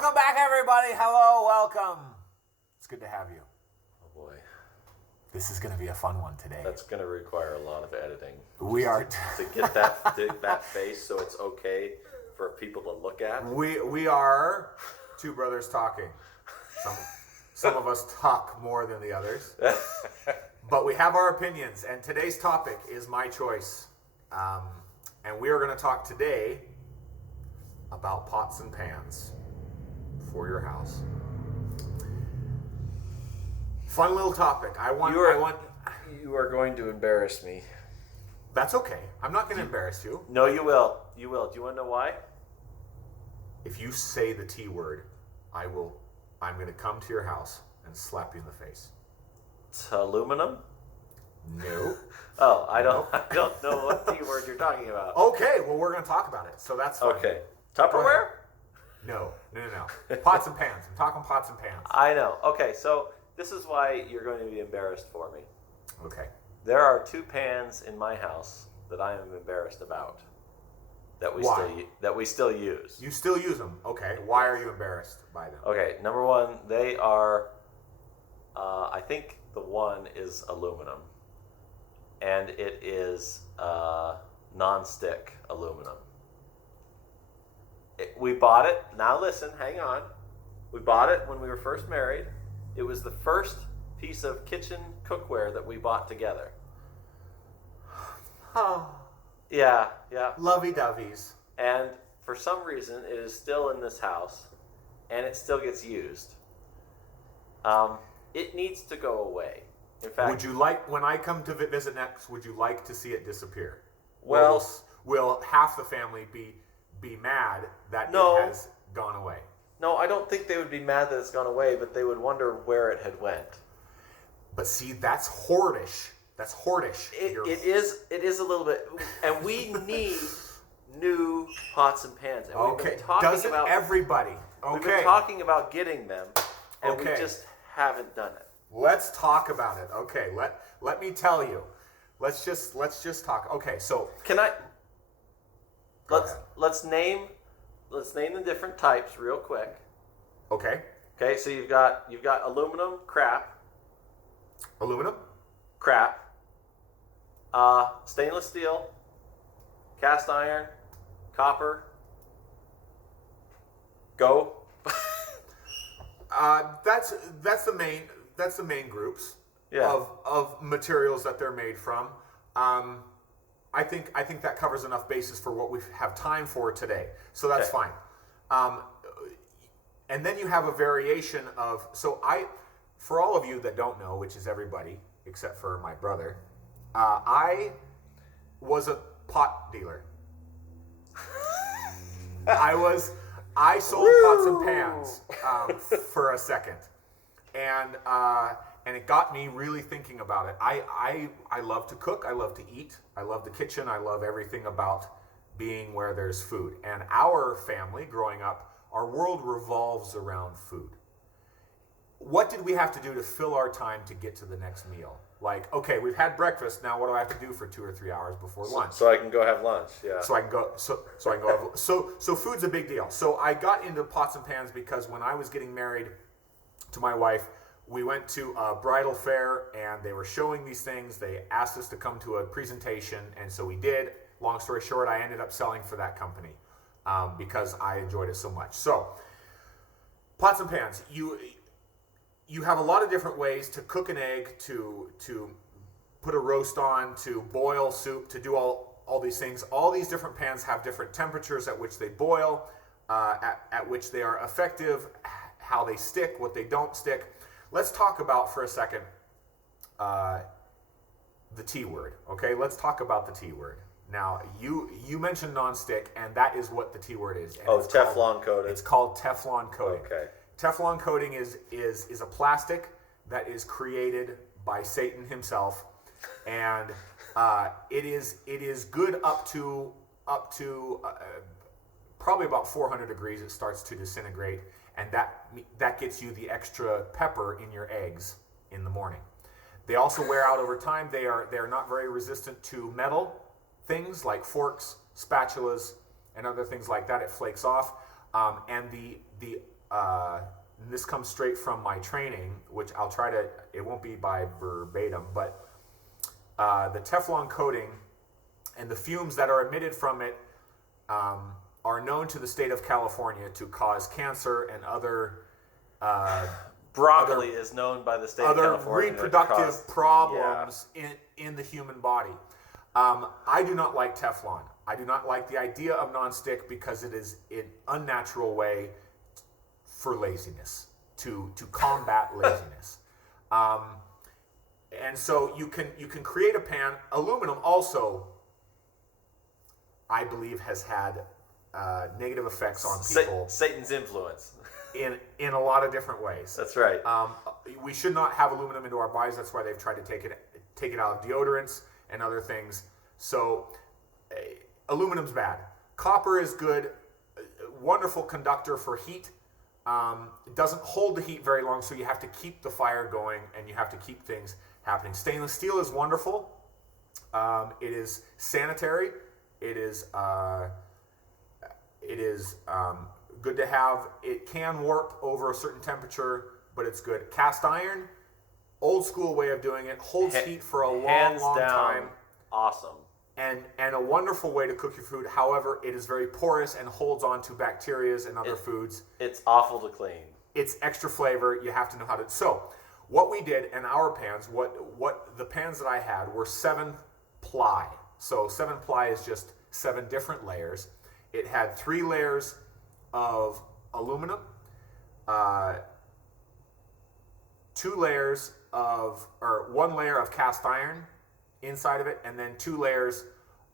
Welcome back, everybody. Hello, welcome. It's good to have you. Oh boy. This is going to be a fun one today. That's going to require a lot of editing. We are to get that face so it's okay for people to look at. We are two brothers talking. Some of us talk more than the others, but we have our opinions. And today's topic is my choice, and we are going to talk today about pots and pans for your house. Fun little topic. You are going to embarrass me. That's okay. I'm not going to embarrass you. No, you will. You will. Do you want to know why? If you say the T word, I'm going to come to your house and slap you in the face. It's aluminum? No. Oh, I don't know what T word you're talking about. Okay, well, we're going to talk about it, so that's fine. Okay. Tupperware? No. Pots and pans. I'm talking pots and pans. I know. Okay, so this is why you're going to be embarrassed for me. Okay. There are two pans in my house that I am embarrassed about. That we still use. You still use them. Okay. Why are you embarrassed by them? Okay, number one, they are, I think the one is aluminum. And it is non-stick aluminum. We bought it, now listen, hang on. We bought it when we were first married. It was the first piece of kitchen cookware that we bought together. Oh. Yeah. Lovey-doveys. And for some reason, it is still in this house, and it still gets used. It needs to go away. In fact, would you like, when I come to visit next, would you like to see it disappear? Well, will half the family be mad that No. it has gone away? No, I don't think they would be mad that it's gone away, but they would wonder where it had went. But see, that's hoardish. That's hoardish. It is a little bit, and we need new pots and pans. And okay. Doesn't everybody? Okay. We've been talking about getting them, and we just haven't done it. Let's talk about it. Okay. Let me tell you. Let's just talk. Okay. So can I? Go ahead. Let's name the different types real quick. Okay. Okay. So you've got aluminum crap. Aluminum. Crap. Stainless steel, cast iron, copper. Go. That's the main groups of materials that they're made from. I think that covers enough basis for what we have time for today. So that's fine. And then you have a variation of, for all of you that don't know, which is everybody except for my brother, I was a pot dealer. I sold pots and pans for a second, and it got me really thinking about it. I love to cook. I love to eat. I love the kitchen. I love everything about being where there's food. And our family, growing up, our world revolves around food. What did we have to do to fill our time to get to the next meal? Like, okay, we've had breakfast. Now, what do I have to do for 2 or 3 hours before lunch? So I can go have lunch. Yeah. So I can go. So food's a big deal. So I got into pots and pans because when I was getting married to my wife, we went to a bridal fair and they were showing these things. They asked us to come to a presentation, and so we did. Long story short, I ended up selling for that company because I enjoyed it so much. So pots and pans, you have a lot of different ways to cook an egg, to put a roast on, to boil soup, to do all these things. All these different pans have different temperatures at which they boil, at which they are effective, how they stick, what they don't stick. Let's talk about for a second the T word. Okay, let's talk about the T word. Now, you mentioned nonstick, and that is what the T word is. And it's Teflon coated. It's called Teflon coating. Okay. Teflon coating is a plastic that is created by Satan himself, and it is good up to probably about 400 degrees. It starts to disintegrate, and that gets you the extra pepper in your eggs in the morning. They also wear out over time. They are not very resistant to metal things like forks, spatulas, and other things like that. It flakes off, and the and this comes straight from my training, which I'll try to, it won't be by verbatim, but the Teflon coating and the fumes that are emitted from it are known to the state of California to cause cancer and other broccoli is known by the state of California reproductive problems in the human body. I do not like Teflon. I do not like the idea of nonstick because it is an unnatural way for laziness, to combat laziness. And so you can create a pan. Aluminum also, I believe, has had negative effects on people. Satan's influence. In a lot of different ways. That's right. We should not have aluminum into our bodies. That's why they've tried to take it out of deodorants and other things. So aluminum's bad. Copper is good. Wonderful conductor for heat. It doesn't hold the heat very long, so you have to keep the fire going and you have to keep things happening. Stainless steel is wonderful. It is sanitary. It is good to have. It can warp over a certain temperature, but it's good. Cast iron, old school way of doing it, holds heat for a long time. Awesome. And a wonderful way to cook your food. However, it is very porous and holds on to bacteria and other foods. It's awful to clean. It's extra flavor. You have to know how to. So, what we did in our pans, what the pans that I had were 7 ply. So 7 ply is just 7 different layers. It had 3 layers of aluminum, 2 layers of, or 1 layer of cast iron inside of it, and then 2 layers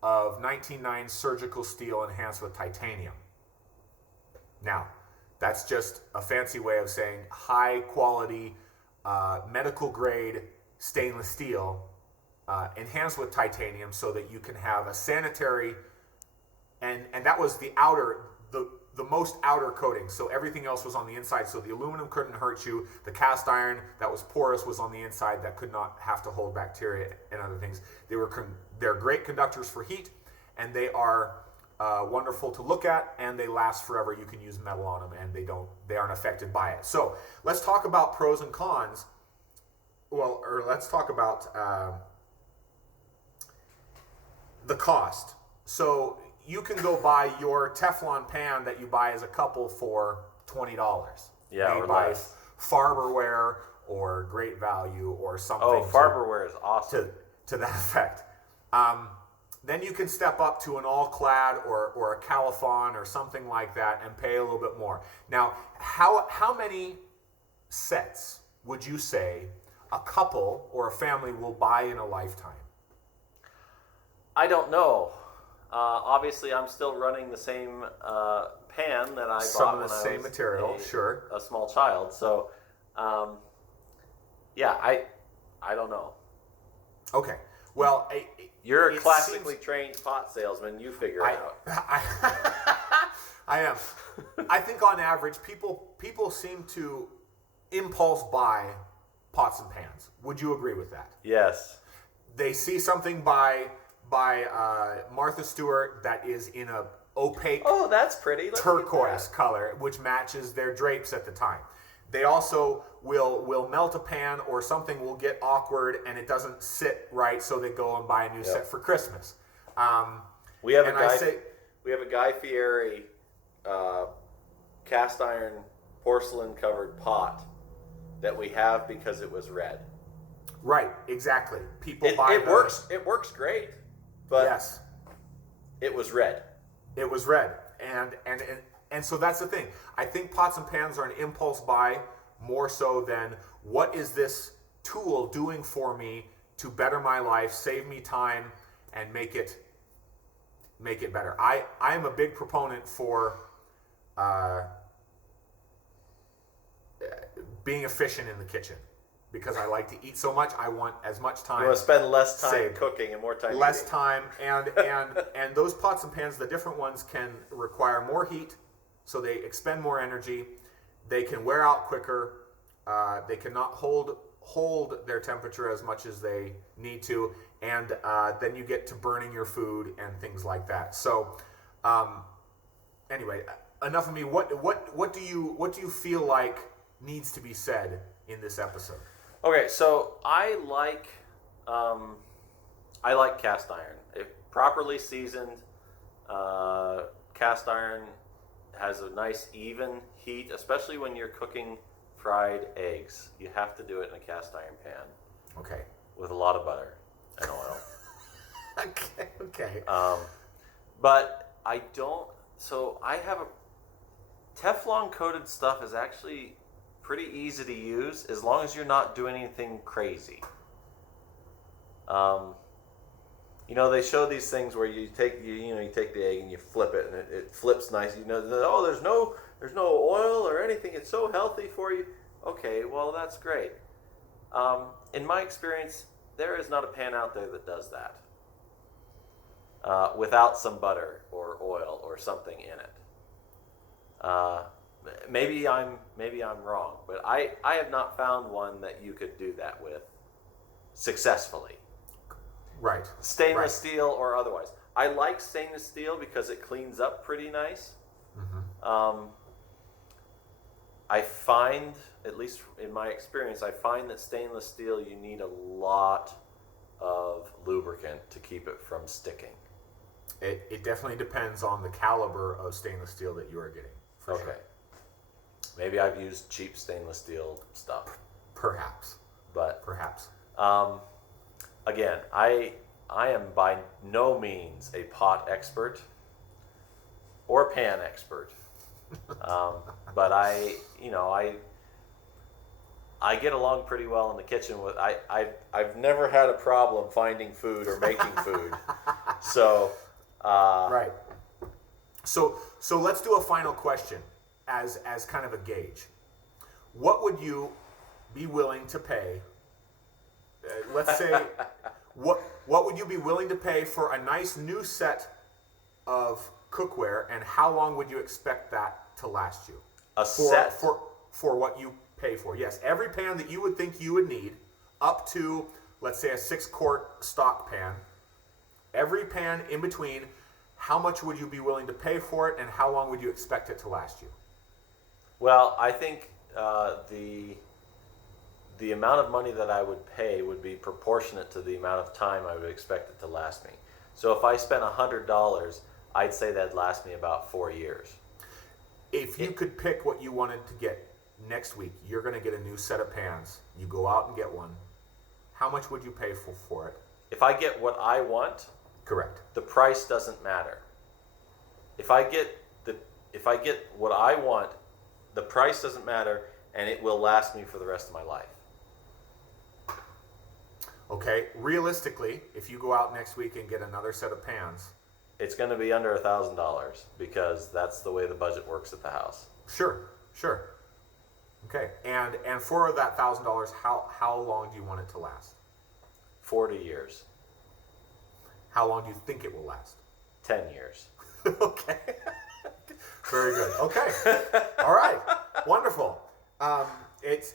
of 19.9 surgical steel enhanced with titanium. Now, that's just a fancy way of saying high quality, medical grade stainless steel enhanced with titanium so that you can have a sanitary, and that was the outer, the most outer coating. So everything else was on the inside. So the aluminum couldn't hurt you. The cast iron that was porous was on the inside that could not have to hold bacteria and other things. They're great conductors for heat, and they are wonderful to look at, and they last forever. You can use metal on them, and they aren't affected by it. So let's talk about pros and cons. Well, or let's talk about the cost. So you can go buy your Teflon pan that you buy as a couple for $20. Yeah, made or by less. Farberware or Great Value or something. Oh, Farberware is awesome. To that effect. Then you can step up to an all-clad or a Califon or something like that and pay a little bit more. Now, how many sets would you say a couple or a family will buy in a lifetime? I don't know. Obviously, I'm still running the same pan that I Some bought of the when I same was material, sure. a small child. So, yeah, I don't know. Okay. Well, You're a it classically seems- trained pot salesman. You figure it out. I am. I think on average, people seem to impulse buy pots and pans. Would you agree with that? Yes. They see something by Martha Stewart that is in a opaque Oh, that's pretty. Let's get turquoise that. color, which matches their drapes at the time. They also will melt a pan, or something will get awkward and it doesn't sit right, so they go and buy a new set for Christmas. We have and a guy. I say, We have a Guy Fieri cast iron porcelain covered pot that we have because it was red. right, exactly. People It buy works. It works great, but yes. it was red. It was red, and so that's the thing. I think pots and pans are an impulse buy more so than what is this tool doing for me to better my life, save me time, and make it better. I am a big proponent for being efficient in the kitchen because I like to eat so much. I want as much time. You want to spend less time saved. cooking and more time Less eating. time, and those pots and pans, the different ones can require more heat, so they expend more energy. They can wear out quicker. They cannot hold their temperature as much as they need to, and then you get to burning your food and things like that. So, anyway, enough of me. What do you feel like needs to be said in this episode? Okay, so I like cast iron. If properly seasoned, cast iron has a nice even heat, especially when you're cooking fried eggs. You have to do it in a cast iron pan. Okay. With a lot of butter and oil. Okay. But I don't. So I have a Teflon coated stuff is actually pretty easy to use as long as you're not doing anything crazy. They show these things where you take the egg and you flip it and it flips nice. Oh, there's no oil or anything. It's so healthy for you. Okay, well that's great. In my experience, there is not a pan out there that does that without some butter or oil or something in it. Maybe I'm wrong, but I have not found one that you could do that with successfully. Right. Stainless steel or otherwise. I like stainless steel because it cleans up pretty nice. Mm-hmm. I find, at least in my experience, I find that stainless steel, you need a lot of lubricant to keep it from sticking. It definitely depends on the caliber of stainless steel that you are getting. For sure. Maybe I've used cheap stainless steel stuff. Perhaps. Again, I am by no means a pot expert or pan expert, but I get along pretty well in the kitchen with. I've never had a problem finding food or making food, so right. So let's do a final question as kind of a gauge. What would you be willing to pay? Let's say, what would you be willing to pay for a nice new set of cookware, and how long would you expect that to last you? Set for what you pay for? Yes, every pan that you would think you would need, up to let's say a 6-quart stock pan. Every pan in between. How much would you be willing to pay for it, and how long would you expect it to last you? Well, I think the amount of money that I would pay would be proportionate to the amount of time I would expect it to last me. So if I spent $100, I'd say that'd last me about 4 years. If you could pick what you wanted to get next week, you're going to get a new set of pans. You go out and get one. How much would you pay for it? If I get what I want, correct. The price doesn't matter. If I get what I want, the price doesn't matter, and it will last me for the rest of my life. Okay, realistically, if you go out next week and get another set of pans, it's going to be under $1,000 because that's the way the budget works at the house. Sure. Okay, and for that $1,000, how long do you want it to last? 40 years. How long do you think it will last? 10 years. Okay. Very good. Okay. All right. Wonderful. It's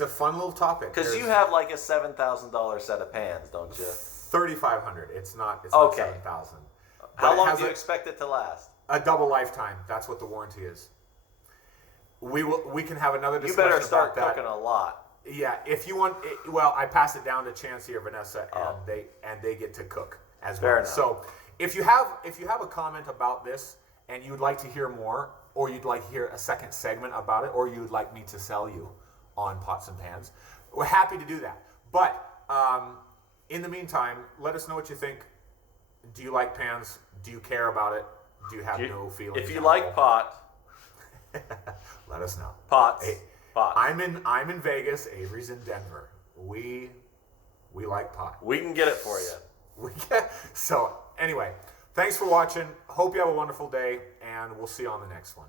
a fun little topic. Because you have like a $7,000 set of pans, don't you? 3,500. It's not okay. 7,000. How long do you expect it to last? A double lifetime. That's what the warranty is. We can have another discussion. You better start about that. cooking a lot. Yeah, if you want. Well, I pass it down to Chancey or Vanessa, and they get to cook as well. Fair enough. So if you have a comment about this and you'd like to hear more, or you'd like to hear a second segment about it, or you'd like me to sell you on pots and pans, we're happy to do that. But in the meantime, let us know what you think. Do you like pans? Do you care about it? Do you have no feelings? If you like pot, let us know. Pots. Pots. I'm in Vegas. Avery's in Denver. We like pot. We can get it for you. So anyway, thanks for watching. Hope you have a wonderful day, and we'll see you on the next one.